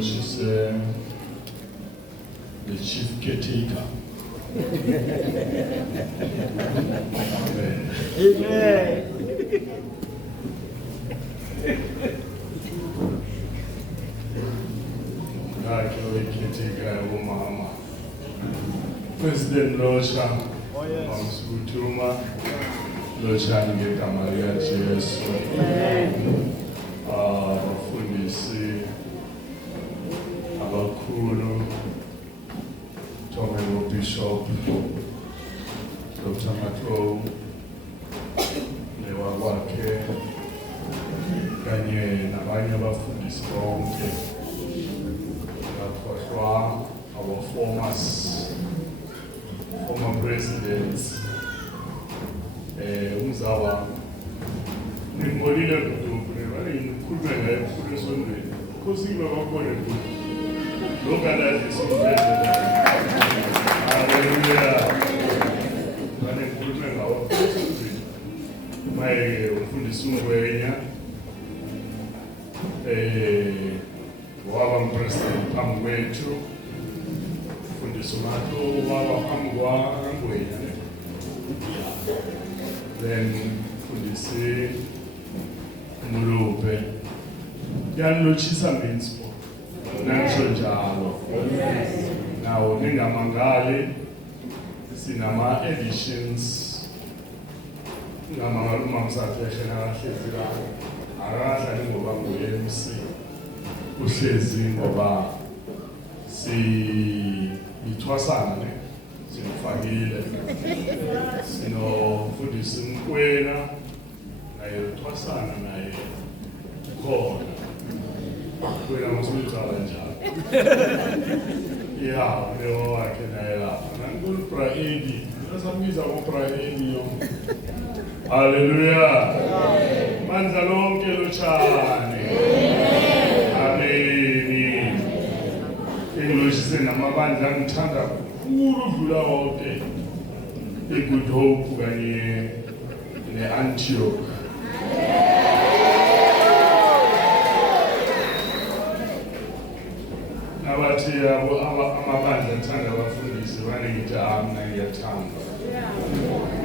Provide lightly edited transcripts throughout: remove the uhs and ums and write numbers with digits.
she's the chief caretaker. Amen. Caretaker, Mama. President Losha, Mamsutuma, Losha ngegama likaJesu. Bafundisi abakhulu Thome Bishop Dr. Matho newakwakhe kanye nabanye abafundisi bonke bakhohlwa our former presidents umzawa ngimolile kudume bale ngikhuluma ngaye kukhulu esondweni Nkosi ngibabone kulo lokalazi isondweni haleluya bale ngikhuluma ngawo esondweni maye ufundisa ungwenya waba president phambi kwethu ufundisa uMatho waba phambi kwangwenya then ufundise Mulupe yanilotshisa minspo nakusho njalo nawo ningamangali sinama editions ngamangaluma msafeshe nakahlezi la akahlali ngoba ngu-MC uhlezi ngoba siyithwasana ne sinofakile sinofundisa Mkwena naye uthwasana naye khona Mkwena ngosuyicala njalo ya lewo wakhe naye lapha nankulu pra-edi nasambiza ngo-pra-edi yo haleluya mandla lonke lotshane ameni engilotshise namabandla angithanda kakhulu udlula wonke i-Good Hope kanye ne-Antioch nabathi amabandla athanda abafundisi banekithi mina ngiyathanda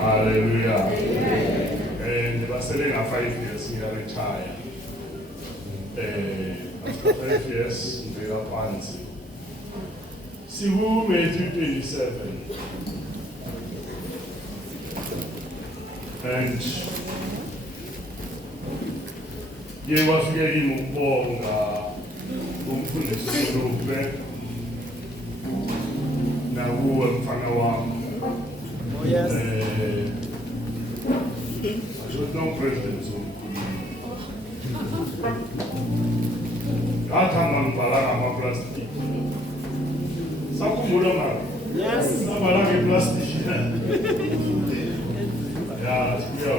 haleluya and basele nga-5 years ngiyaretire after 5 years ngibeka phansi Matthew 27 and wafike kimi ukubonga umfundisi Mulupe nakuwe mfana wami I should know President ngathanda ngibhala ngamaplastiki sakhumbula mara yes sabhala ngeplastiki ya siya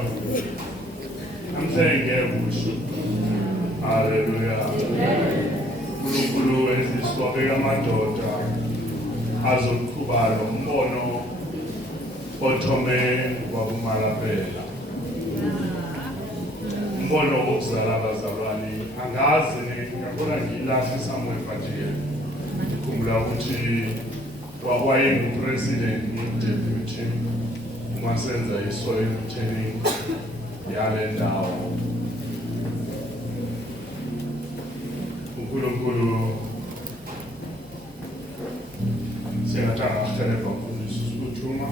namhlanje ngekusho haleluya uNkulunkulu weziswabeka amadoda azoqhuba lo mbono othome kwabumalapela umbono wokuzala abazalwane angazi ngiyabona ngilahle somewhere nje ngikhumbula ukuthi wayengu-president ngi-deputy uma senza i-soil training yale ndawo uNkulunkulu singathanda ahelebha mfundisi uSuthuma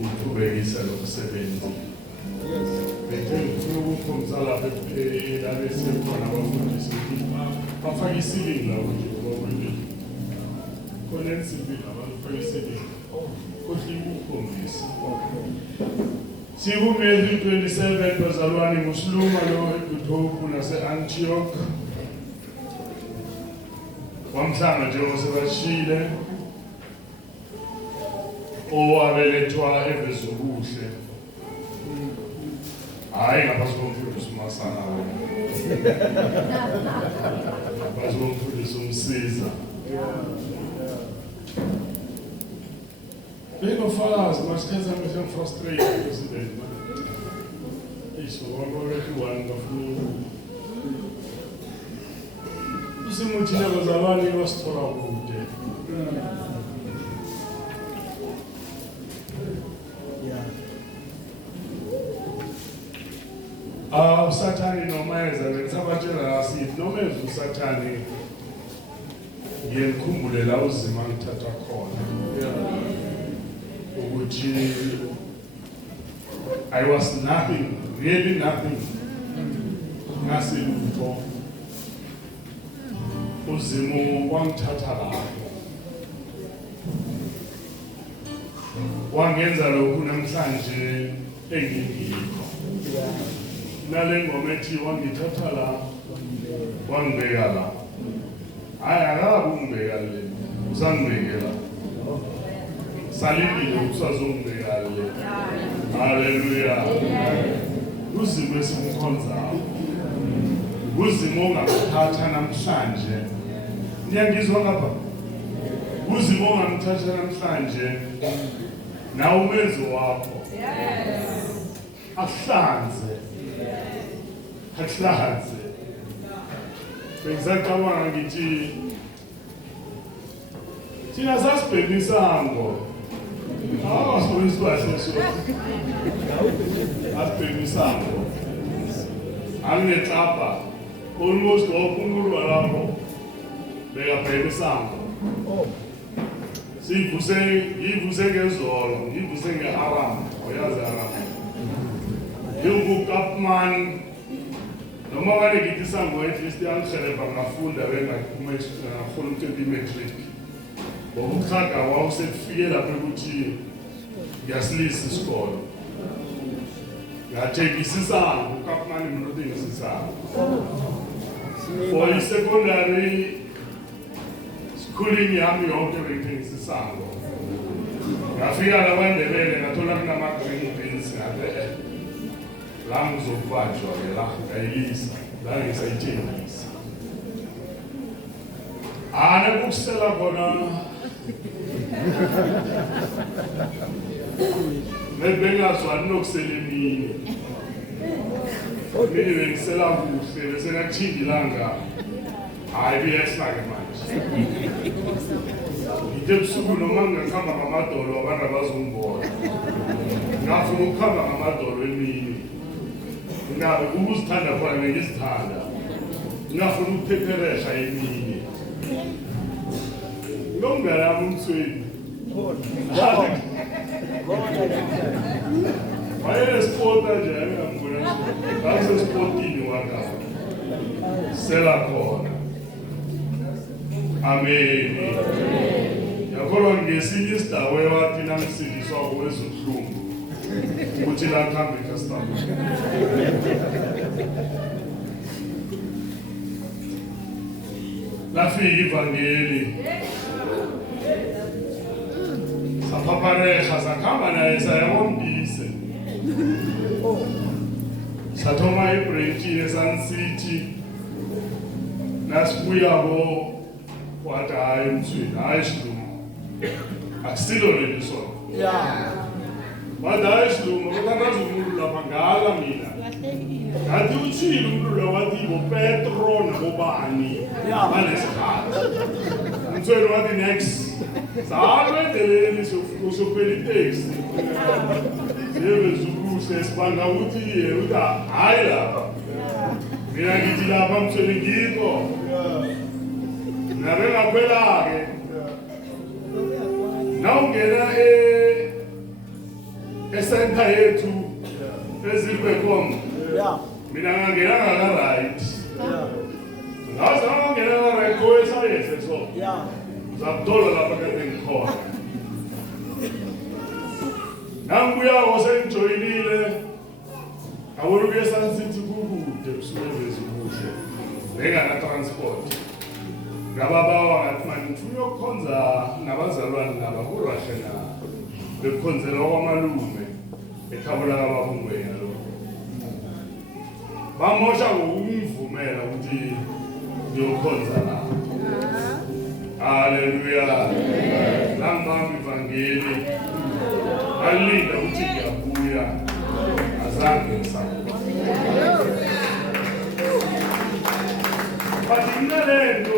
uqhubekise lo msebenzi bese ngifuna ukukhombisa lapha esekhona abafundisi bafake isilingi la ukuthi ngoba khona ensimbi abafake isilingi kodwa ukukhombisa Matthew 27 bazalwane nguSiluma lo eGood Hope nase-Antioch wamhlanga njengosebashile owabelethwa eVezukuhle hayi ngaphansi komfundisi uMasana ngaphansi komfundisi uMsiza benofakazi masikhathi sami sengifrustrated president isho wabawethu wani bafuna isimo thina bazalwane wasithola kude. Usathane noma eza ngisabatshela sithi noma eza usathane ngiyekhumbule la uzima ngithatha khona ukuthi I was nothing, really nothing. Ngasilutho uzimo wangithatha lapho wangenza lokhu namhlanje engingikho. Nale ngoma ethi wangithatha la wangibeka la. Hayi akakungibeka le usangibekela salibile usazongibeka le. Haleluya. Uzimo esimkhonzayo uzimo ongamthatha namhlanje ngiyangizwa ngapha uzimo ongamthatha namhlanje na umenzo wakho ahlanze ahlanze bengizaqabanga ngithi thina sasibhemisango asibuyisibahle so asibhemisango anginexapha almost umuntu lapho bekabhemisango ngivuse ngezolo ngivuse nge-aram oyazi aram ngingukapman noma kane ngithi isango at least yangihelebha ngafunda bengafuna ukuthi i-matric ngokuhlaga wawusekufike lapho ukuthi ngiyasilisa isikolo ngathengisa isango ukapman umuntu othengisa isango for i-secondary schooling yami yonke bengithengisa isango ngafika lakwandebele ngathola kunama-green beans ngabe la ngizokubajwa-ke la ngayilisa la ngisayithengisa kukusela khona bengazwani nokusela emini mini bengisela kuhle bese ngakuthinda ilanga hayi biyahlake manje ngithe busuku noma ngingakhamba ngamadolo abantu abazongibona ngafuna ukuhamba ngamadolo emini ukuzithanda khona ngizithanda ngingafuna ukuphepheresha emini ngomngane wami umthweni wayesipota nje engambona ngasesipotini wakha sela khona. Amen. Yakholwa ngesinye isidawe wathi namsindiswa kwezobuhlungu ukuthi la khambe customer lafika ivangeli sapapareha sakhamba naye sayakombise sathoma ibreachi eSun City nasibuyako wathi hayi mthweni hayi silumo akusilo leli sona wathi hayi silumo lokhangaza umuntu lapha ngala mina ngathi uthile umuntu lo wathi boPetro nabobani ngalesikhathi mthweni wathi next salwendeleni sophela iteksi sebezuluhle sibanga ukuthi uthi hayi lapha mina ngithi lapha mthweni ngikho nabe ngaphela-ke nawungena esenta yethu ezilbecom mina ngangena ngaka-right ngaze ngangena ngaka-right kowesayese so zakuthola lapha kade ngikhona nangibuyako sengijoyinile ngabona ukuya eSun City kukude busukezezi kuhle bengana-transport ngababawa ngathi manje ngifuna ukukhonza nabazalwane laba kurashe na bekukhonzela kwamalume ekhabula kababungwenya lo bamosha ngokungivumela ukuthi ngiyokhonza la. Haleluya. Nangibamba ivangeli alinda ukuthi ngiyabuya azange ngisabuya but inalento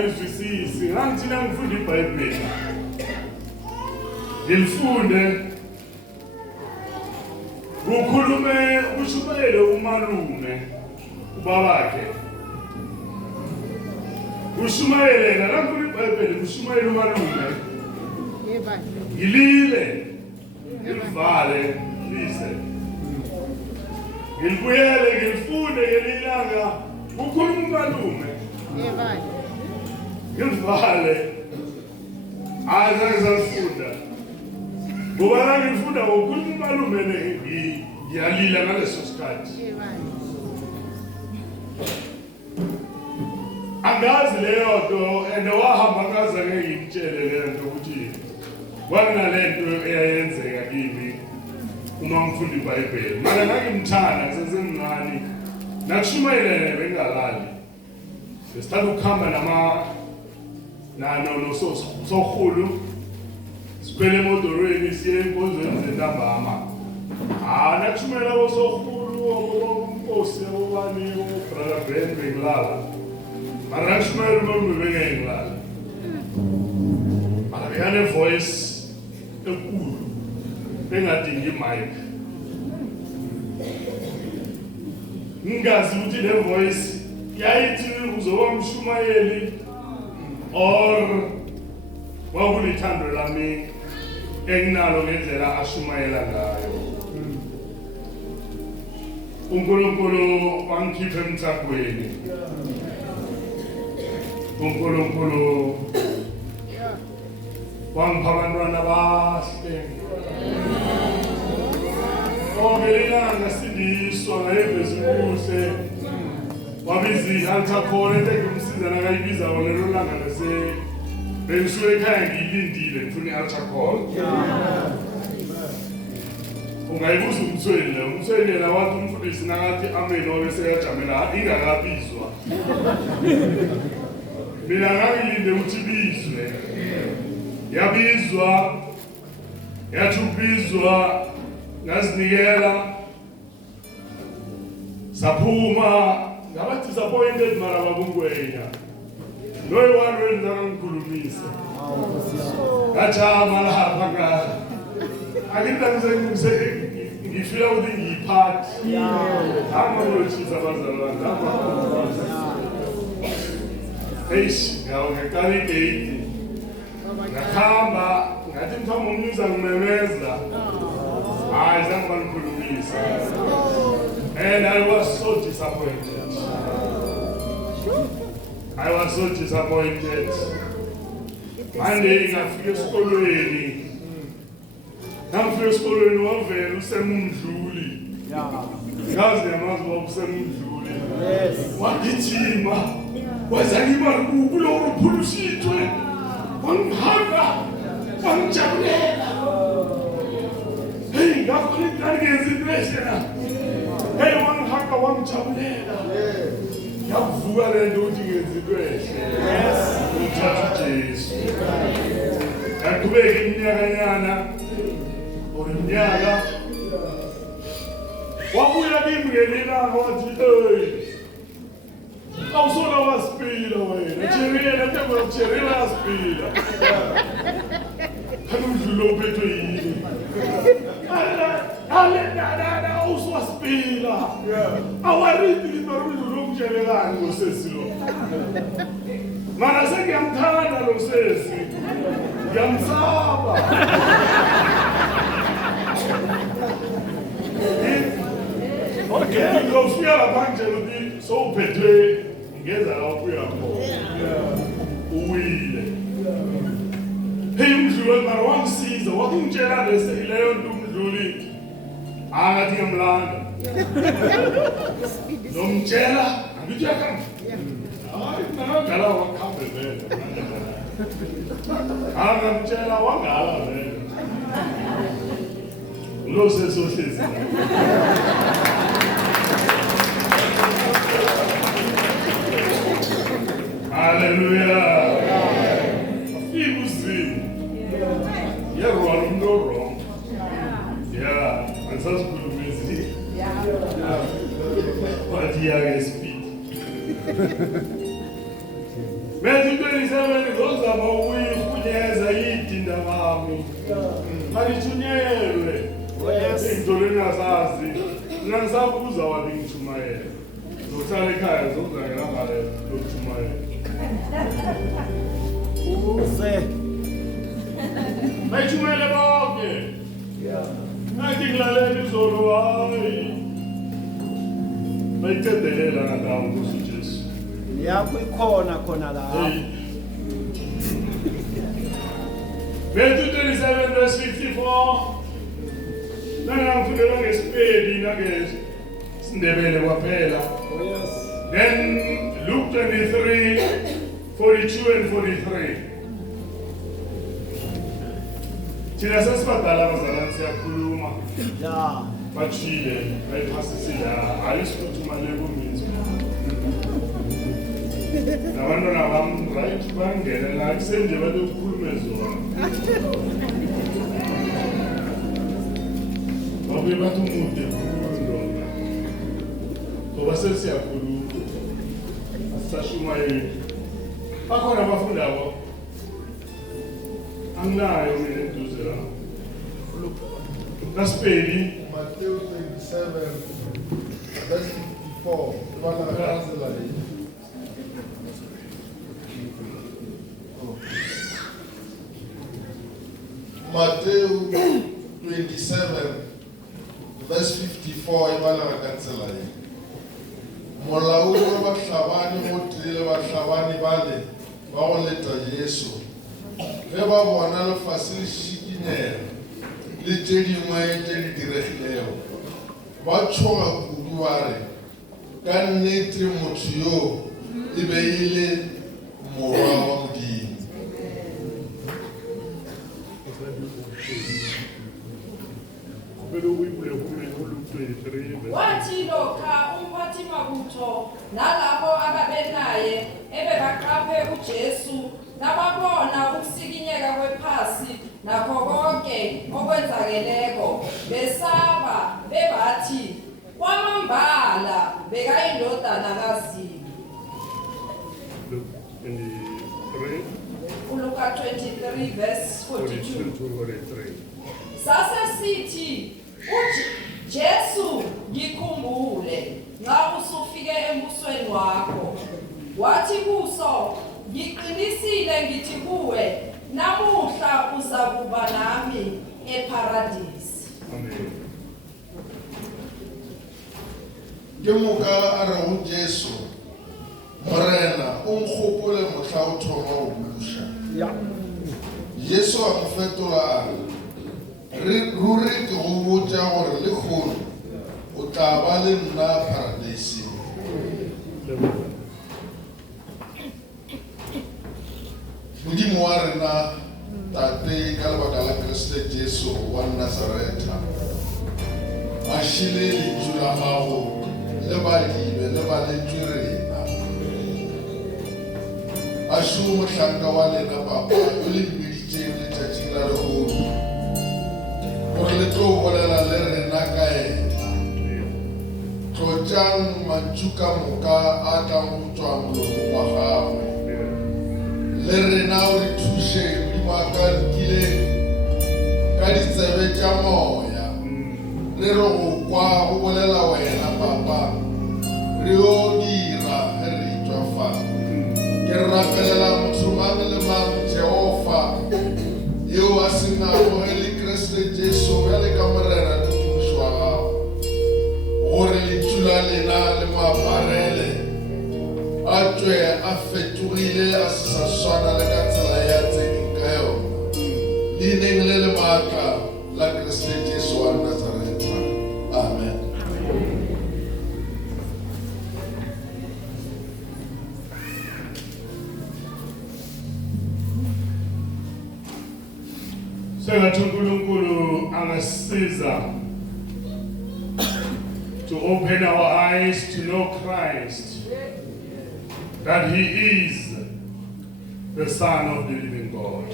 ngingayizwisisi ngangithina ngifunda iBhayibheli ngilifunde ukhulume ushumayele umalume ubabakhe ushumayele ngalankulu iBhayibheli ushumayele umalume ngilile ngilivale lise ngilibuyele ngilifunde ngelilanga ukhuluma umalume ngilivale azazafunda ngoba ngifunda ngokukhuluma umalume ngiyalila ngaleso sikhathi angazi leyo nto wahamba kaza ngiyimtshele leyo nto ukuthi kwakunalento eyayenzeka kimi uma ngifunda iBhayibheli mara ngangimthanda ngisesemncane nakushumayela bengalali besithanda ukuhamba sohulu siphele emodorweni siye enkonzweni zentambama nakushumayela kosohulu umkosi obani ubrother Ben bengilala mara nakushumayela umalume bengengilala mara bekane voice enkulu engadingi imic ngingazi ukuthi le voice yayithi uzoba umshumayeli or wakulithando lami enginalo ngendlela ashumayela ngayo uNkulunkulu wangikhipha emthaqweni uNkulunkulu wangipha abantwana bahle ongelelanga sindiswa ngayiveza ubuhle wabizi altar call engimsiza nakayibiza lelo langa bese bengisuke ekhaya ngiyilindile ngifuna i-altar call ungayibuza umthweni yena wathi umfundisi nakathi amen bese yajamela ingakabizwa mina ngangilinde ukuthi ibizwe yabizwa yathi ukubizwa ngazinikela saphuma ngabathi disappointed mara babungwenya loyi walweni zangangikhulumisa ngajama lapha ngifila ukuthi ngiyiphathi amalothisa abazalwane ngaqala idate ngakhamba ngathi mthombo umnyuza ngimemeza hayi zange bangikhulumisa and I was so disappointed. Monday ngafika esikolweni wavela usemundluli ngazi yamazi wabusemundluli wagijima wazangiba kulo uphulushithwe wangihamba wangijabulela hey ngafuna ngangezi pressure hey wangihamba wangijabulela yavuka lento ukuthi ngenzitwe uthatha uJesu akubeke iminyakanyana onyaka wabuya kimi ngelilanga wathi hey awusona wasipila wena jeriyela njengoba jeriyela wasipila kanudlulo uphethwe yini ale uswasipila awaridi marudlulo umjelelani ngosesi lo mana sengiyamthanda lo sesi ngiyamsaba okay ngofika lapha ukuthi sowuphethwe ngeza la uya khona uwile hey umdluli mara wangisiza wakungitshela leyo nto umdluli akathi ngamlanda nomtshela angithi yakamba hayi ngala wakhambe vele angamtshela wangala vele lo sesohlezi hallelujah afika uzimo yerwala umuntu wrong yeah angisazikhulumezi wathi yake speed manje into uzama ukuyihunyeza idinda ngami ngalithunyelwe into lengazazi mina ngisabuza wathi ngithumayele zokuhlala ekhaya zokuzangela ngale lokuthumayela uze bayithumele bonke ngathi ngilalele izolo hayi bayithendelela ngadawo Nkosi Jesu yakho ikhona khona la Matthew 27 verse 54 nangangifundela ngesipedi nangesindebele kwaphela then Luke 23 42 and 43 thina sesibadala abazalwane siyakhuluma ya bachile bayiphasisila ayisiphuthuma lekumizi nabantwana bam right bangene la kusenje bathi ukukhulume zona babuye bathi umude khuluma ngoba sesiyakhuluma asisashumayeli bakhona abafundabo anginayo mina eduze la nasipeli Matthew 27, verse 54. Matthew 27, verse 54. Ibala kansela ye. Molaodi wa bahlabani go tlile bahlabani bale ba go leta Yesu. Ge ba bona lefase le šikinela le tše dingwe tše di diregilego ba tšhoga kudu ba re ka nnete motho yo e be e le morwa wa Modimo. Wathi lokha umphathimabutho nalabo ababenaye ebebaqaphe uJesu nababona ukusikinyeka kwephasi nakho konke okwenzakeleko besaba bebathi kwamambala bekayindodana kaZibi. Luka 23 verse 42. Sasesithi Jesu ngikhumbule nxa usufike embusweni wakho. Wathi kuso ngiqinisile ngithi kuwe namuhla uzakuba nami eparadisi. Amen. Ke moka a re go Jesu morena o nkgopole mohla o thoma go buša. Jesu a mo fetola a re ruri ke go botša gore le kgono o tla ba le nna paradieseng. Modimo wa rena tate ka lebaka la Kriste Jesu wa Nazareta a šile lentšu la gago le badibe le baletšwe rena a šoo mohlanka wa lena papa o le mmeditšeng letšatšing la legodu gore le tlo bolela le rena ka ena tlotšang mantšu ka moka a tlang go tšwa molomo wa gagwe le rena o re thuše modimo a ka nkileng ka ditsebe tša moya re re go kwa go bolela wena papa re o dira ge re tšwa fa ke rapelela motho mang le mang Jehova yeo a senago ge le Kriste Jesu bjale ka morena le thušo wa gago gore lentšu la lena le mo aparele a tšwe a fetogile a se sa swana le ka tsela ya tseding ka yona leineng le le maatla la Kriste Jesu wa Nazareta. Amen. Sengathi uNkulunkulu angasiza to open our eyes to know Christ, that He is the Son of the living God.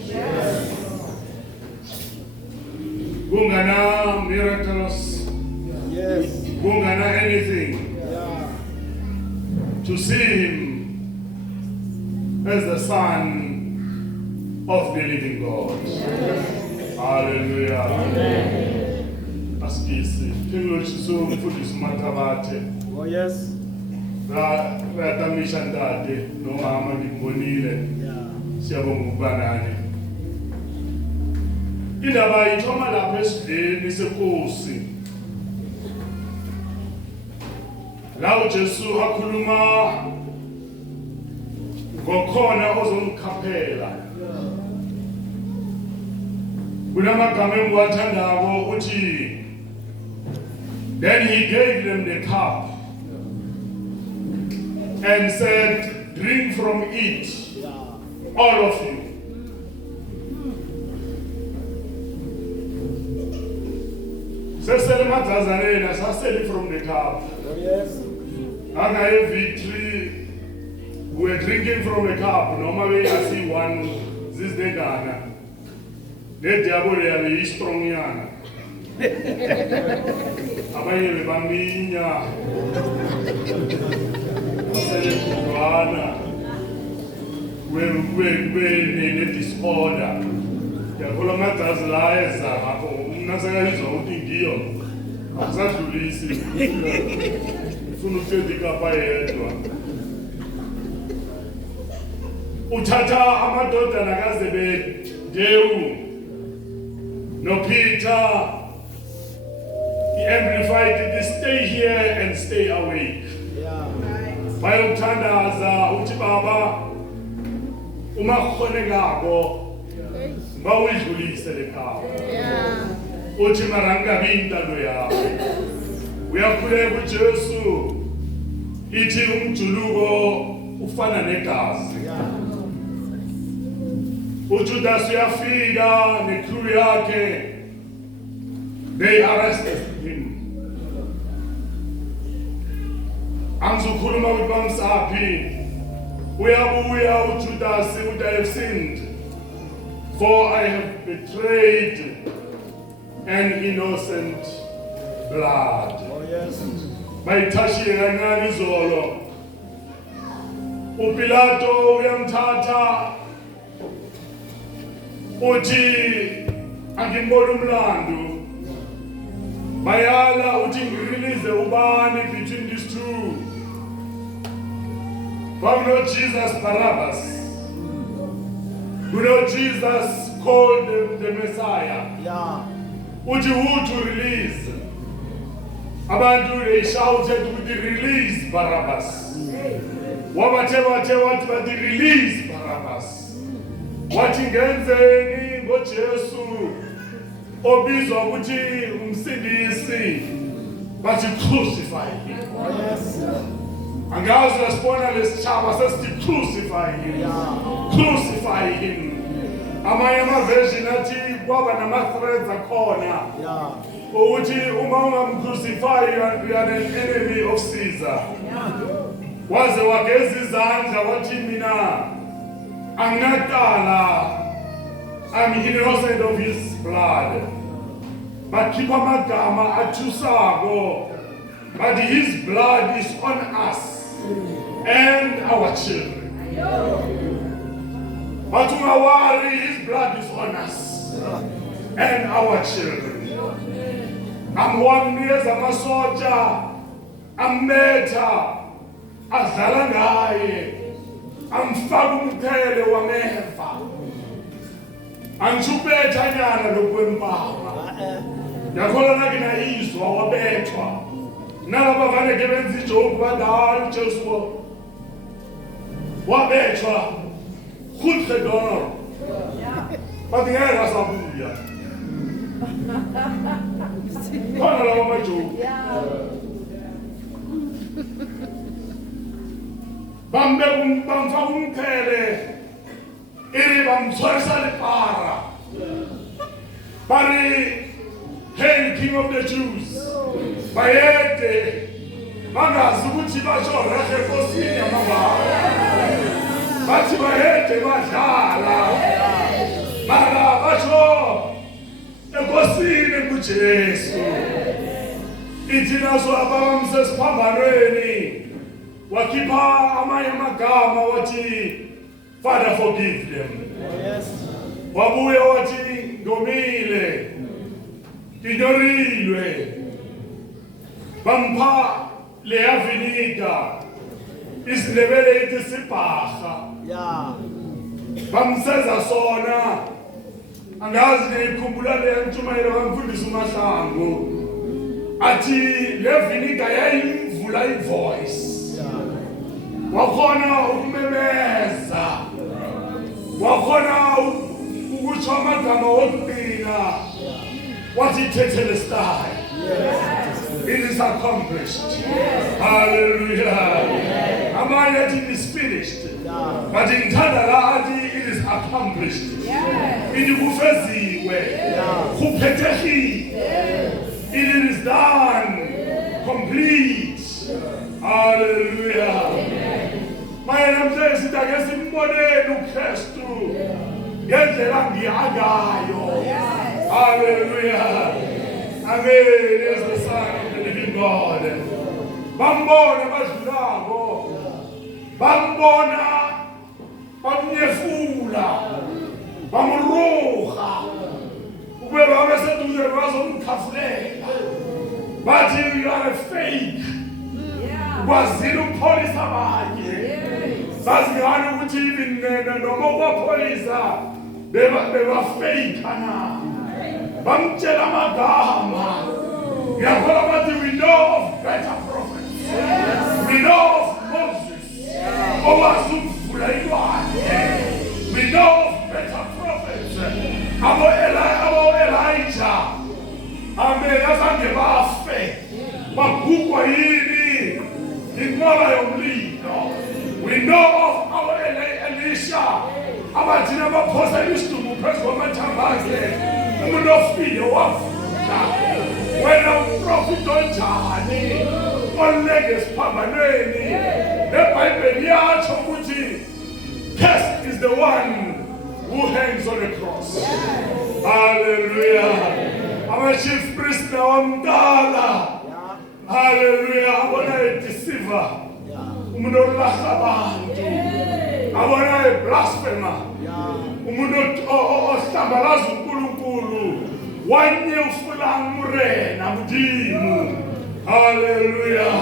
Kungana miracles, kungana anything, to see Him as the Son of the living God. Hallelujah. Askisi, Kinlochiso mfundisi Mathabate. Oh yes. Ratamisha ndade nomama ngimbonile. Yeah. Siyabonga ukubanani. Indaba ithoma lapha esidleni seNkosi. La uJesu akhuluma ngokhona ozomkhaphela. Kunamagama engiwathandako uthi, then he gave them the cup and said, drink from it, Yeah. all of you. Sesele madazanena saseli from the cup. Oh yes. Angaye victory, we're drinking from a cup. Normally I see one zizdegana. Le diabolo ya strong yana. Abanye bebaminya. Asele kubana. We disorder. Yakhola madazi la eza lapho umnasakalizwa ukuthi ngiyo. Asadlulisi. Ufuna ukuthendika apha yedwa. Uthatha amadodana kaZebediya no Peter, he amplified it, stay here and stay awake. Yeah. Bayokuthandaza uthi baba uma kukhone ngabo bawudlulise lekhaya. Uthi mara ngabe intando yakho. Uyakhuleka uJesu ithi umjuluko ufana negazi. uJudas uyafika necrew yakhe, they arrested him. Angizokhuluma ukuthi bamsaphi. Uyabuya uJudas uthi I have sinned, for I have betrayed an innocent blood. Oh yes. Bayithashiye kancane izolo. uPilato uyamthatha uthi angimbona umlando. Bayala uthi ngirelease ubani between these two. But no Jesus Barabbas. We know Jesus called the Messiah. Yeah. Uthi who to release? Abantu they shouted with the release Barabbas. Wabathe wathi bathi release Barabbas. Wathi ngenzeni ngoJesu obizwa ukuthi umsindisi, bathi crucify him. Oh yes. Angazi responda lesitshaba sesithi crucify him. Yeah. Crucify him. Amanye amaversion athi kwaba nama-threads akhona. Yeah. Ukuthi uma ungamcrucify you are an enemy of Caesar. Waze wageza izandla wathi mina anginacala, I'm innocent of his blood. Bakhipha amagama athusako, but his blood is on us and our children. But ungawari, his blood is on us and our children. Amwamnikeza amasotsha, ammetha, adlala ngaye, amfaka umqhele wameva. Angishubethanyana lokwempama. Yakhola nakina izwa wabethwa. Nalaba vane ke benza ijoke badala uJesu. Wabethwa. Goed gedaan. Wat ngeke asabuya. Khona lawo majoke. Bamfaka umqhele. Bamthwesa lepara. Bari, hail King of the Jews. Bayede. Bangazi ukuthi basho rehe Nkosini yamabala. Bathi bayede badlala. Mara basho Nkosini kuJesu. Ithi naso abamse siphambanweni. Wakhipha amanye amagama wathi, Father, forgive them. Oh yes. wabuya wathi ngomile inyorilwe bampa leya vinika isindebele ithi sibhaha Yeah. bamseza sona angazi ngikhumbula le ntshumayelo bamfundisa uMahlangu athi le vinika yayimvula ivoice wakhona ukumemeza wakhona ukutsho amagama wokubila wathi tetelestai. It is accomplished. Hallelujah. Amanye athi it is finished. But in Tadaladi it is accomplished. It is done. Complete. Hallelujah. My name is Hallelujah. Amen. Is the Son of the living God. Bambona bazulabo. Bambona bamnyefula. Bamruha. Ube babeseduze bazomkhafulela. Bathi you are a fake. Kwazile ukupholisa abanye. Sazingani ukuthi ibinene noma ukupholisa beba fake ana. Bamtshela amagama. Ngiyakholwa bathi we know of better prophets. We know of Moses. Owazuvula ilwandle. We know of better prophets. Abo Elijah. Amen. Azange bafe. Bagugwa yini inqola yomlilo. We know of our Elisha. Abathina baphosa isidumbu phezu kwamathambo akhe. Umuntu ofile wavuka. Wena uprofit onjani oleke esiphambanweni eBhayibheli yatsho ukuthi cursed is the one who hangs on the cross. Hallelujah. Ama-chief priest nawamdala. Hallelujah. Abona deceiver. Umuntu olahla abantu. Abona blasphemer. Umuntu ohlambalaza uNkulunkulu. Wanye ufula murena mudimu. Hallelujah.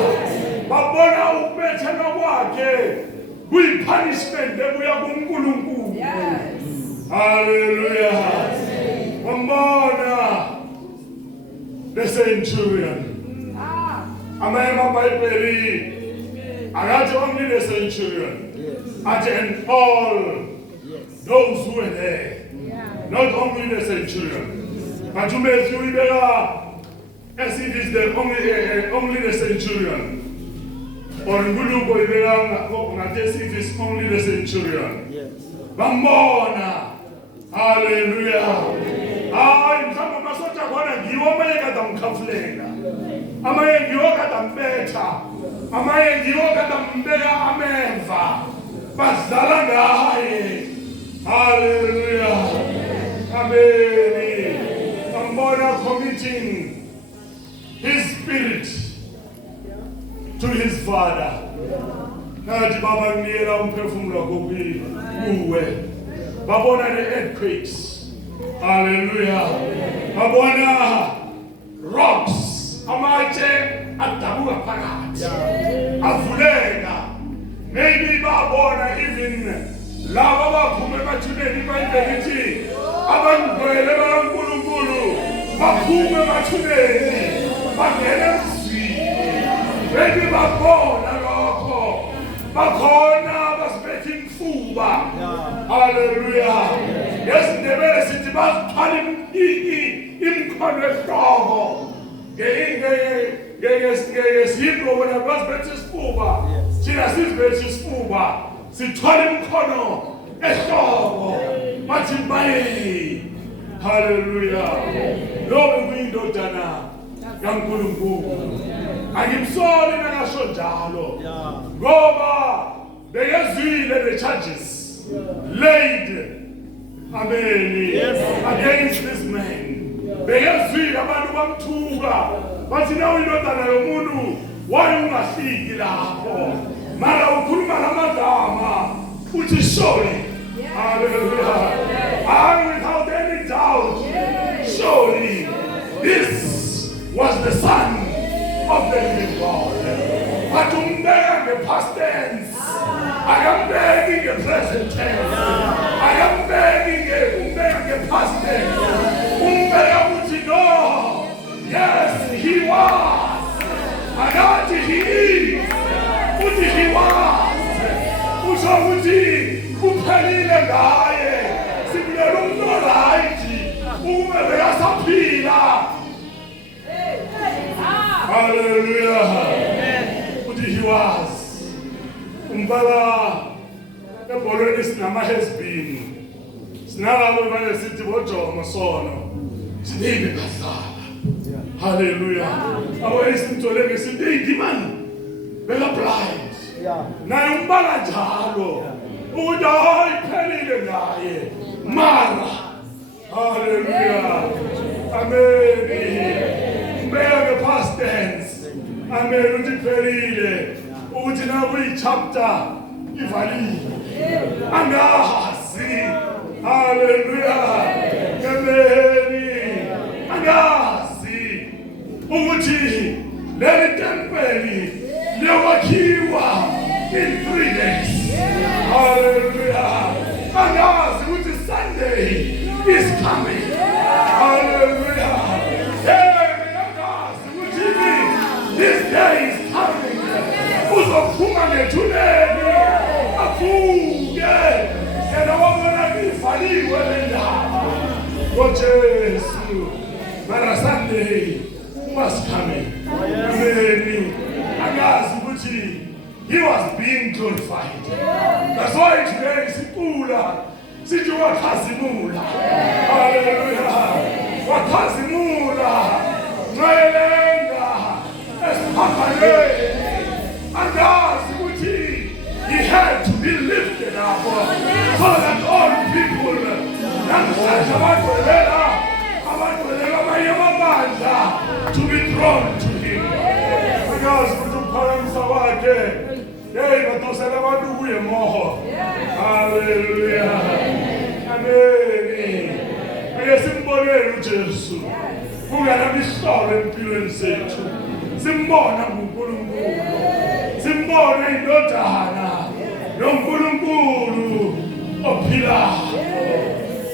Babona ukubethana kwakhe kuyipunishment ebuya kuNkulunkulu. Hallelujah. Wambona the centurion. Amanye amaBhayibheli akathi only the centurion. Athi and all those who were there. Not only the centurion. But you may feel as if it's the only the centurion. Or in Gulubo, as if it's only the centurion. Bambona. Hallelujah. Mzamba masocha kwana ngiwo amaye kade amkhafulela. Amaye ngiwo kade ambetha. Amaye ngiwo kade ambeka ameva. Badlala ngaye. Hallelujah. Amen. Bambona committing his spirit to his father. Nathi baba ngiyela umphefumulo kuwe. Babona the earthquakes. Hallelujah. Babona rocks. Amatshe adabuka phakathi. Avuleka. Maybe babona even laba baphume emathuneni bayibhelithi abangcwele bakaNkulunkulu baphume emathuneni bangena emzini. Maybe babona lokho bakhona basiphethe imfuba. Hallelujah. Yesindebele sithi bazithwala imkhono ehloko. Ngesiyibro wena basiphethe isifuba. Thina siziphethe isifuba. Sithwala imkhono ehloko. Bathi baye. Hallelujah. Lo kuyindodana kaNkulunkulu. Angimsoli nakasho njalo. Ngoba beyezwile the charges laid against this man. Beyezwile abantu bamthuka. Bathi nawe indodana yomuntu wayungafiki lapho. Mara ukhuluma lamagama uthi sorry. Hallelujah. surely this was the Son of the living God. But umbeka nge-past tense, akambeki nge-present tense, umbeka nge-past tense, umbeka ukuthi no, yes, he was, akathi he is, uthi he was, usho ukuthi kuphelile ngaye, sikulela umuntu right, ukuba bekasaphila. Hallelujah. Uthi he was. Umbala ebholweni sinama has been. Sinalabo bane sithi boJomo sono. Sithi bekasala. Hallelujah. Away simtholeke sithi demon. Beka blind. Naye umbala njalo. Ukuthi hayi phelile ngaye. Mara. Hallelujah. Amen. Mbeka past tense. Amen. Uthi phelile. Uthi nakuyi chapter ivalile. Angazi. Hallelujah. Amen. Angazi. Uthi leli tempeli lewakhiwa in 3 days. Hallelujah. Angazi uthi Sunday is coming. Hallelujah. This day is coming. Uzophuma ngethuneni afuke yena wabona ivaliwe lendaba ngoJesu. But Sunday was coming. Amen. Angazi ukuthi he was being glorified. That's why today sikula sithi wakhazimula. Hallelujah. Wakhazimula. Ngelenga esiphambaneni. Angazi ukuthi he had to be lifted up so that all people namhlanje abagwelela amanye amabandla to be drawn to him. Angazi ukuthi ukuphakamisa kwakhe badosela abantu kuye moho. Hallelujah. Amen. Ake simbonele uJesu kunganamihlolo empilweni zethu. Simbona nguNkulunkulu. Simbona indodana noNkulunkulu ophilayo.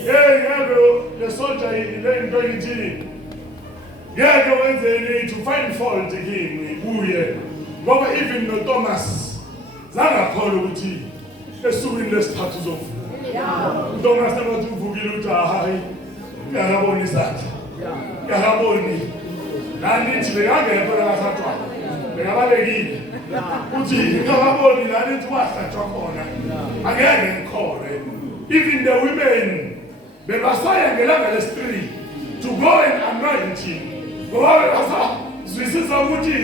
Yebo lesoja ile into ithi ngeke wenzeni to find fault him kuye. Ngoba even no Thomas zangakholwa ukuthi esukwini lesithathu uzovuka. Thomas nabathi uvukile uthi hayi ngiyabona isandla. Ngiyabona nanithi bekangekho lakathatwana. Bekabalekile. Uthi ngiyabona nanithi wahlatshwa khona. Angeke ngikholwe. Even the women bebasaya ngelanga lesi-3 to go and anoint him. Ngoba basazwisisa ukuthi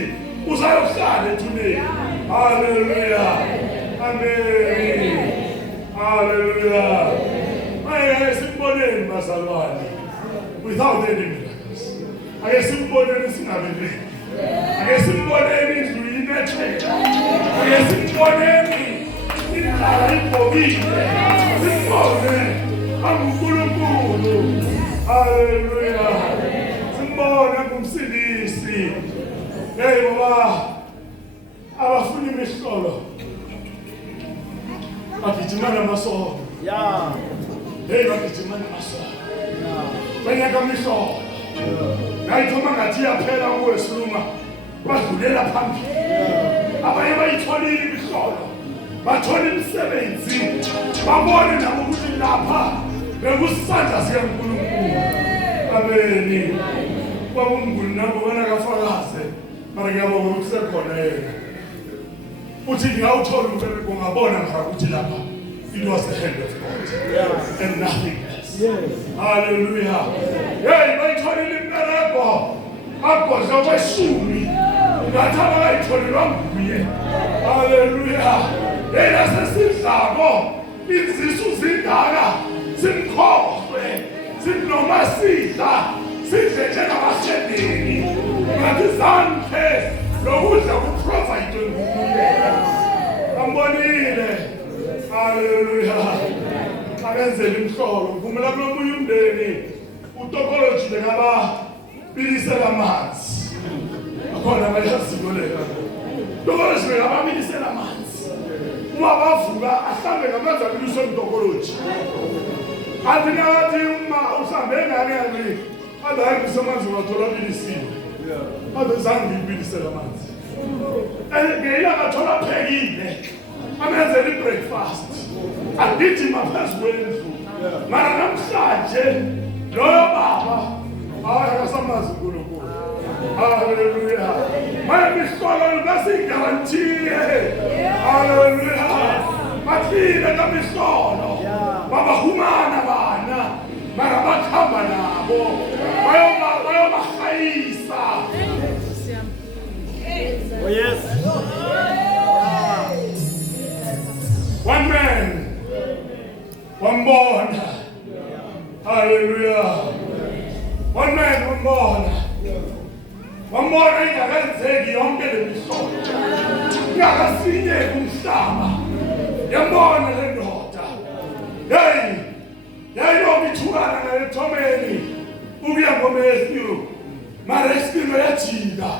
usayohlala ethuneni. Hallelujah. Amen. Hallelujah. Ake simboneni bazalwane without any miracles. Ake simboneni singabeleki. Ake simboneni indlu inetheka. Ake simboneni indlala ibhokile. Simbone uNkulunkulu. Hallelujah. Simbone ngumsindisi. Hey baba abafuna imihlolo bagijimana amasono. Hey bagijimana amasono. Banyaka imihlolo. Ngayithoma ngathi yaphela ukwesiluma badlulela phambili. Abanye bayitholile imihlolo. Bathola imisebenzi. Babone nabo ukuthi lapha bekusandla sikaNkulunkulu. Amen. Babungulu nabo bana kafakaze. Mara ngiyabonga ukuthi sekhona yena. Uthi ngiyawuthola umbereko ngabona ukuthi lapha it was the hand of God and nothing else. Hallelujah. Hey, bayitholile imbereko agodla kweshumi ngathi abayitholelwa nguye. Hallelujah. Hey, nasesidlako izisu zindala simkhohlwe sinoma sidla sidle njengabasedeni ngathi zanke lokudla kuprovide nguye. Ambonile. Hallelujah. Akenzele imhlolo. Ngumela kulomunye umndeni utokoloji bekaba bilisela amanzi akhona bayaziko lela utokoloji bekaba bilisela amanzi uma bavuka ahlambe ngamanzi abiliswa utokoloji athi uma usambe ngani adayi kusemanzi wathola bilisiwe adozange ibilisela amanzi ngeyilanga thola phekile amenzela i-breakfast agijima phezu kwendlu mara namhlanje loyo baba akasamazi uNkulunkulu. Haleluya. Mara mihlolo basigarantiye. Haleluya. Bathile kamihlolo babahumana bana mara bakhamba nabo bayobahayisa. Oh yes. One man, one born. Hallelujah. One man, one born. One born ingakenzeki yonke le mihlolo. Ingakasinye kumhlaba. Yambona le ndoda. Yayinobithukana naLethomeni. Ukuya ngoMatthew. Mara isipilo yajika.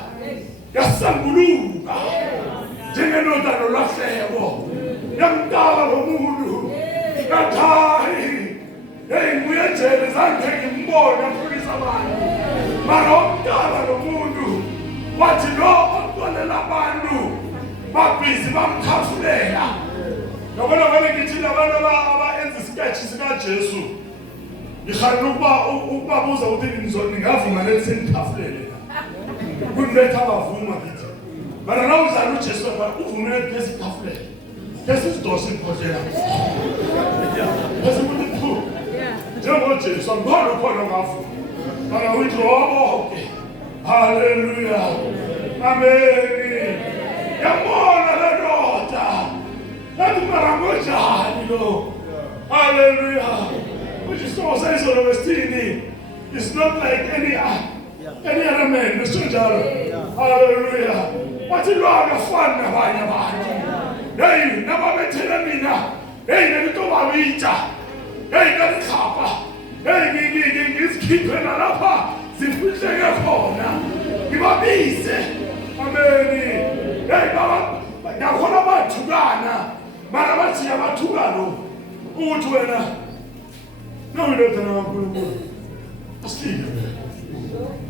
Yasanguluka. Njengendoda nolahleko. Yamdala lo muntu. Kathayi. Nguyejele zange ngimbona mfundisa abantu. Mara omdala lo muntu. Wathi lo otwalela abantu. Babhizi bamkhafulela. Yabona vele ngithi labantu abaenza isketch sikaJesu. Ngikhala ukubabuza ukuthi ningavuma lethi nikhafulele. Kunetha abavuma kithi. Mara na uzala uJesu uvumele lethi khafulele. Sesisidose iphotela. Sesibuthi njengoJesu ngibona khona ngavuma. Mara uthi wabonke. Haleluya. Amen. Yabona le ndoda. Yathi mara ngojani lo. Haleluya. Which is so says on Augustine, it's not like any other man. Hallelujah. What you are the fun of hey, never better mina. Hey, never to my wita. Hey, got a copper. Hey, this keeping an upper. The fishing of corner. Give a piece. Amen. Hey, Baba. Now, what about Tugana? Maramati about Tugano. Who to no, we don't know. Asleep.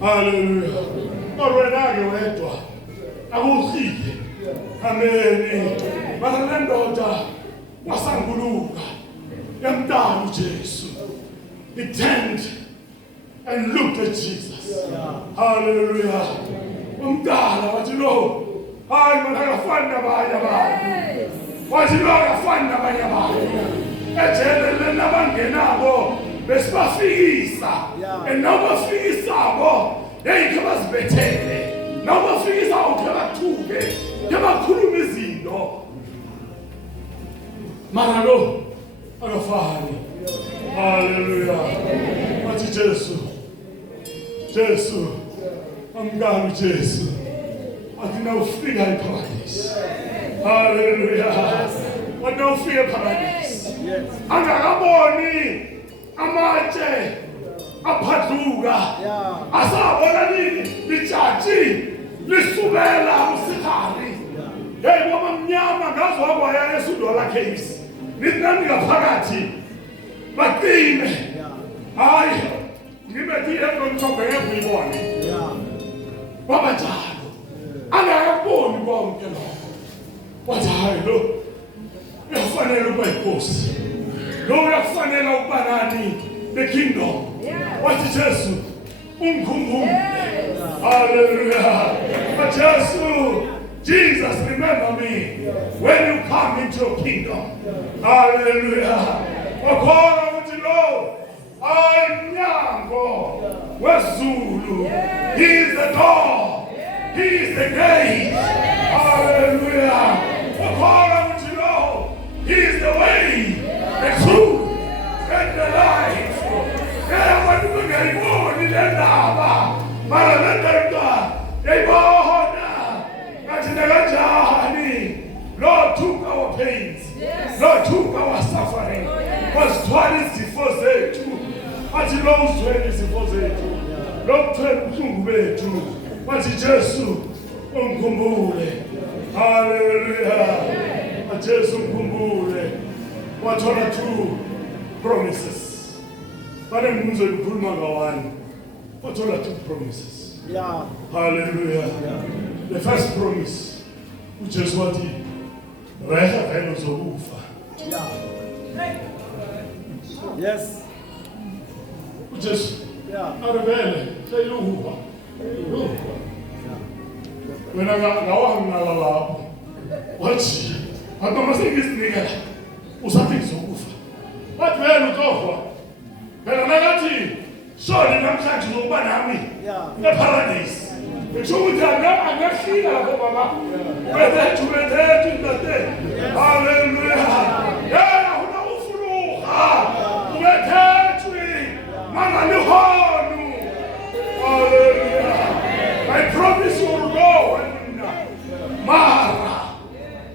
Hallelujah. Orenago eto. Abusi. Amen. Marandoda. Wasanguluka. Yamdalu Jesu. He turned and looked at Jesus. Hallelujah. Umdala what you know. Ay managafanda baya. What you know afanda baya. Ejele nabangenabo besibafikisa enobafikisabo yayikabazibethele nobafikisa ukuthuke yabakhuluma izinto mara lo akafani. Haleluya. Wathi Jesu amngani Jesu athina ufika eparadise. Haleluya. Wena ufika eparadise. Angakaboni amatshe aphadluka asabona nini lijaji lisubela usikhari. Hey ngoba mnyama ngazwa kwaya esudola case nithani ngaphakathi baqine hayi ngibethi ekontshobe ngiyibone baba njalo angakaboni konke lokho. Wathi hayi lo uyafanele ukuba yinkosi. Lo uyafanele ukuba nani the kingdom. Wathi Jesu ungikhumbule. Hallelujah. But Jesus, remember me when you come into your kingdom. Hallelujah. Wakhona ukuthi lo ayinyango wezulu. He is the door. He is the gate. Hallelujah. Wakhona ukuthi lo He is the way, the truth, and the life. Yeah, what do we get more in the lava? Maranatha, they born. That's in the Rajahani. Lord took our pains. Lord took our suffering. Was 24 too. But wathi lo uzwele izifo zethu lo kuthwele ubuhlungu bethu wathi Jesu ungikhumbule haleluya Jesu ungikhumbule wathola 2 promises bale mbuzo ukukhuluma ngawani wathola 2 promises Yeah. hallelujah the first promise uJesu wathi reha vele uzokufa Yeah. Yes. uJesu Yeah. arivele seluva wena ngawangala lapho wathi atoma sengizinika usathi ngizokufa wathi wena utofa phela nakathi sona namhlanje uzokuba nami Yeah. eparadise ngisho ukuthi angahlika lapho baba wethethu indate haleluya yena unawufuluha wethethu mangalihonu haleluya I promise you will go mara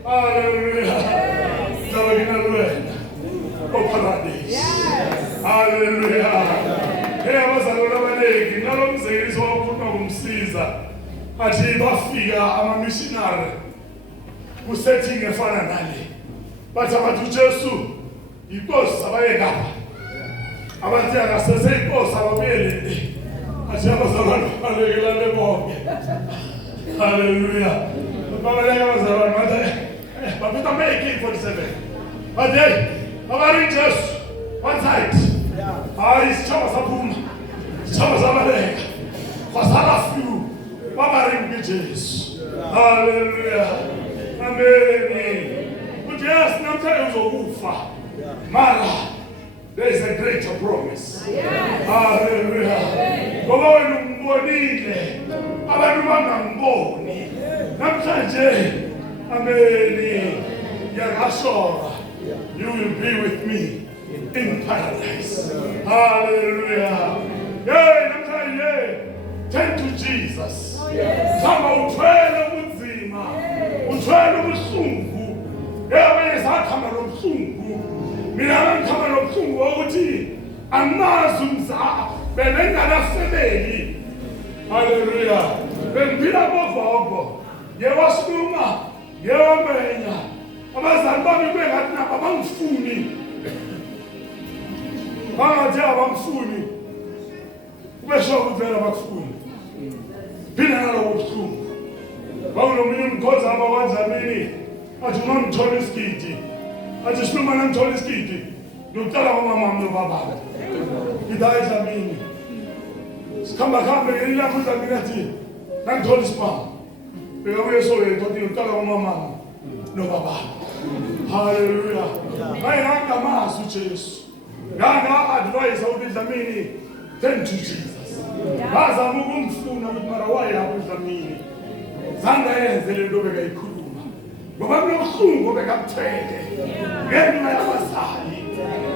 haleluya zabagina lwena eparadise haleluya abazalwane abaningi nalomzekeliso wakhuluma ngomsiza athi bafika ama-missionary kusetting efana nale bathi abathi uJesu inkosi abaye ngapha abathi akasese inkosi ababuyele athi abazalwane balekelane bonke haleluya babaleka abazalwane bathi baphetha May 47 bathi hey abari Jesu one side hayi isitshaba saphuma isitshaba sabaleka kwasala few babaringi Jesu haleluya amen uJesu namhlanje uzokufa mara there is a greater promise haleluya ngoba wena umbonile abantu bangamboni namhlanje amen yakashora you will be with me in paradise. Hallelujah. Hey, namhlanje turn to Jesus. Kama uthwele ubunzima, uthwele ubuhlungu. Yabanye sakhamba lobuhlungu. Mina ngikhamba lobuhlungu ukuthi amazi umza benengalahleleki. Hallelujah. Bengiphila bovogo. Yewasukuma, yewamenya. Abazali bami bengathi nabo bangifuni. Bangathi abamfuni ubesho ukuthi abakufuni phina nalowo buhlungu bawunomunye umkhoza abakwanzamini athi uma ngithola isigidi athi sinoma ngithola isigidi ngiyocela umama nobaba ngidayisa mini sikhamba ngelinye lakho athi ngithola isibhamu bekabuye soyedwa athi ngicela umama nobaba haleluya hayi ngamazi uJesu advise uDlamini turn to Jesus. Bazama ukumfuna ukuthi mara wayapho uDlamini. Zange yenze lento bekayikhuluma. Ngoba kunobuhlungu bekabuthwele. Ngenxa yabazali.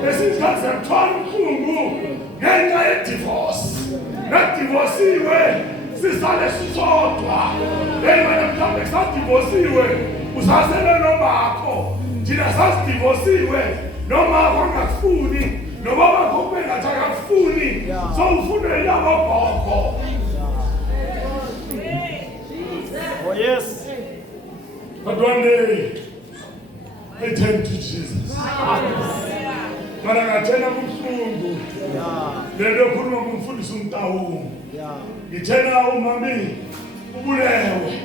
Esikhathi sakuthola ubuhlungu ngenxa ye-divorce. Nadivorciwe sisale sisodwa. Wena mhlawumbe sadivorciwe usasele nomakho. Thina sasidivorciwe noma angafuni noma bakho bengathi akafuni so ufunele abogogo Oh yes. but one day I turned to Jesus mara ngathena kubuhlungu lelo khuluma kumfundisa umtawungu ngithena umami ubulewe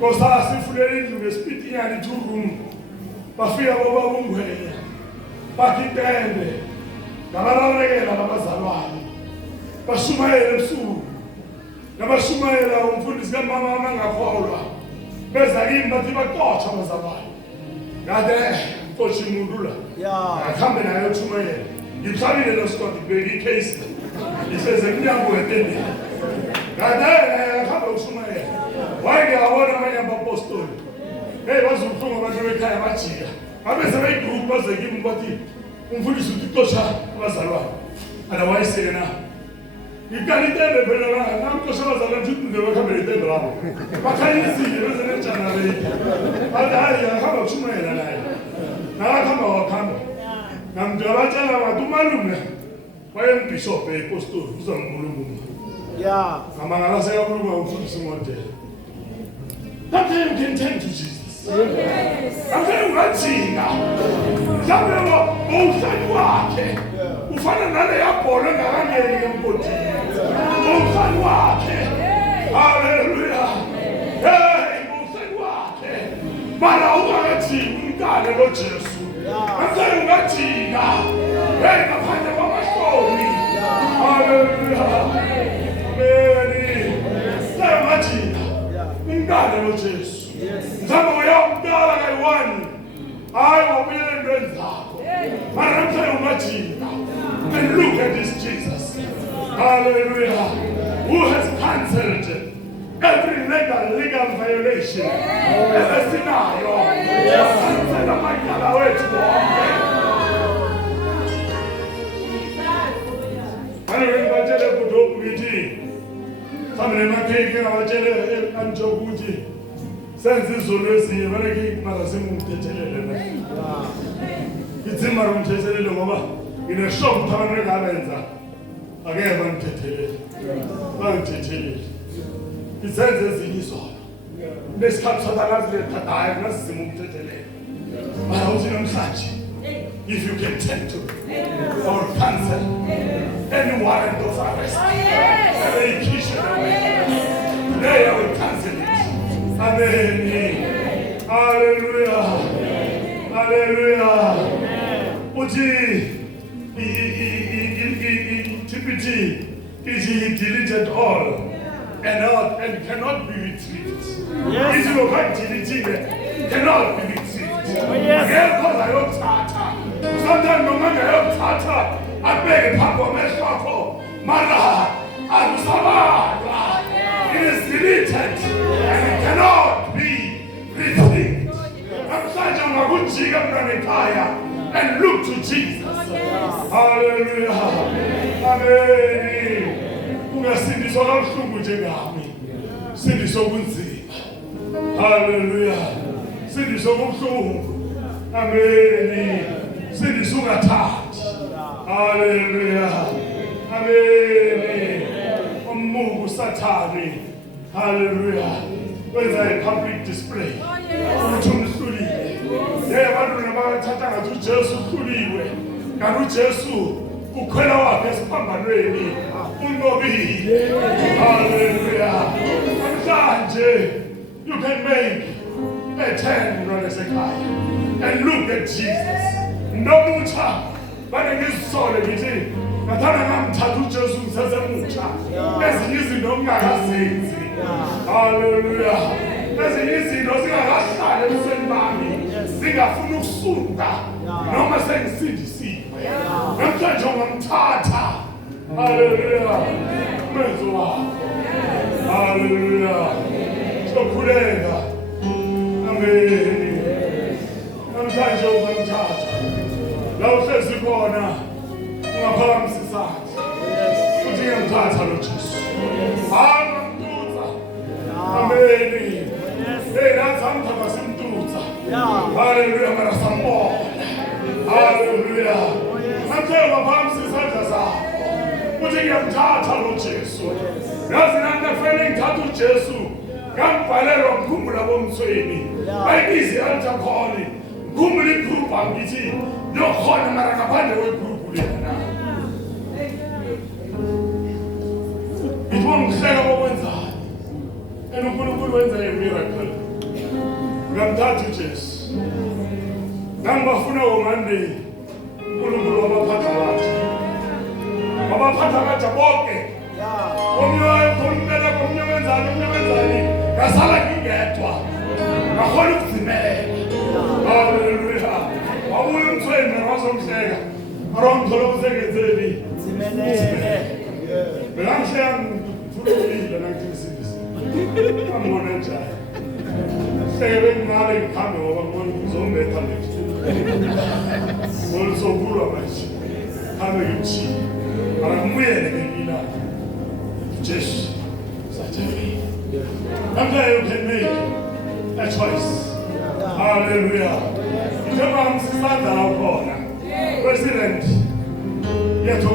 kosa sifulele indlu ngesipiti yani 2 room bafika boba bungwenya bakitende ngabalawekela abazalwane bashumayela ebusuku nabashumayela umfundisi kamama angakholwa beza kimi bathi baqotsha abazalwane ngade qotsha umuntu la akhambe naye ushumayela ngithabile lo Scott beki case iseze kunyango wetende ngade akhambe ushumayela waye ngabona abanye abapostoli bazobuhlungu abantu bekhaya bajika abese bayigroup bazekimi bathi umfundisi uqosha abazalwane anawayiseke na ikalitende phela namqosha abazalwane ukuthi ndebekhambe itende lapho bakhanyisile bese nenjana leyi bathi hayi akahamba kushumayela naye nakakhamba wakhamba namntu abatshela bathi umalume wayembishop ePostoli uzombulumo. Yeah. Amangala sekakhuluma ufundisa imodela. Sometimes you can turn to Jesus. Sometimes ungajika. Mhlawumbe umhlali wakhe ufana nale yabhola engakangeni emgodini. Umhlali wakhe. Hallelujah. Hey, umhlali wakhe. Mara ungajika umntana loJesu. Sometimes ungajika. Hey, ngaphandle kwamahloni. Hallelujah. Amen. Sayamajika. Umntana loJesu. Mhlawumbe uyamdala kayi-1. Hayi wabuyela entweni zakho. Mara namhlanje ungajika. And look at this Jesus. Hallelujah. Who has cancelled every legal violation. Esinayo. Cancel amacala wethu wonke. Anyway, batshele kudobu ngithi mhlawumbe nemakhekhe abatshele kanjoko ukuthi senze izolo ezinye baleke mara simumthethelele la. Ithi mara umthethelele ngoba ngineshock ukuthi abantu engabenza akeke bangithethelele. Bangithethelele. Isenze ezinye izolo. Nesikhathi sathakaziletha hayi nasisimumthethelele. Mara uthi namhlanje if you can turn to or cancel any warrant of arrest, today I will cancel it. Amen. Hallelujah. Hallelujah. Uthi TPT is he deleted all and cannot be retrieved. If you can't delete it, cannot be retrieved. Because I don't tata. Sometimes no man I don't tata. I beg Papa Meshako. Mara, Alusabara. It is deleted and it cannot be retrieved. I'm such a Maguchi and look to Jesus. Hallelujah. Amen. Ungasindiswa kabuhlungu njengami. Sindiswa kunzima. Hallelujah. Sindiswa kabuhlungu. Amen. Sindiswa ungathathi. Hallelujah. Amen. Umungu sathane. Hallelujah. Wenza a public display. Ukuthi umhlulile. Abantu nabathatha ngathi uJesu ukhuliwe. Kanti uJesu ukhwela wakhe esiphambanweni. Unqobile. Hallelujah. Namhlanje you can make a turn ngasekhaya and look at Jesus. Nomutsha bane ngizisole ngithi ngathana ngamthatha uJesu ngisesemutsha. Ezinye izinto ongakazenzi. Hallelujah. Ezinye izinto zingakahlali ebusweni bami. Zingafuna ukusuka noma sengisindisiwe. Namhlanje ungamthatha. Hallelujah. Menzo wakho. Hallelujah. Sokhuleka. Amen. Namhlanje ungamthatha. La uhlezi khona ungaphakamisa isandla. Uthi ngiyamthatha lo Jesu. Ngamtutsa. Amen. Hey, nasamthatha simtutsa. Hallelujah. Mara sambona. Hallelujah. Namhlanje ungaphakamisa isandla sakho. Uthi ngiyamthatha lo Jesu. Yazi nangafele ngithatha uJesu. Ngambhalelwa ngikhumbula bomthweni. Bayibize altar call. Ngikhumbula igroup angithi yokhona mara ngaphandle kwegroup lena. Ngibongihleka bokwenzani. uNkulunkulu wenza i-miracle. Ngamthatha uJesu. Ngangibafuna uMonday. uNkulunkulu wabaphatha kahle. Wabaphatha kahle bonke. Omnye khona komnye wenzani. Ngasala ngingedwa. Ngakhona ukuzimela. Hallelujah. Wabuya umthweni wasomhleka. Arongithola ukusengenzeni. Zimelele. Bengamhlenga ngithulile nangithi ngambona njani. Sebe ngale ngikhambe ngoba ngibona uzombetha nje. Ngolsobulwa manje. Hambe ngithi. Mara ngiyele ngilila. Jesu. Sathini. Sometimes you can make a choice. Hallelujah. Njengoba msisanda khona. President. Yethu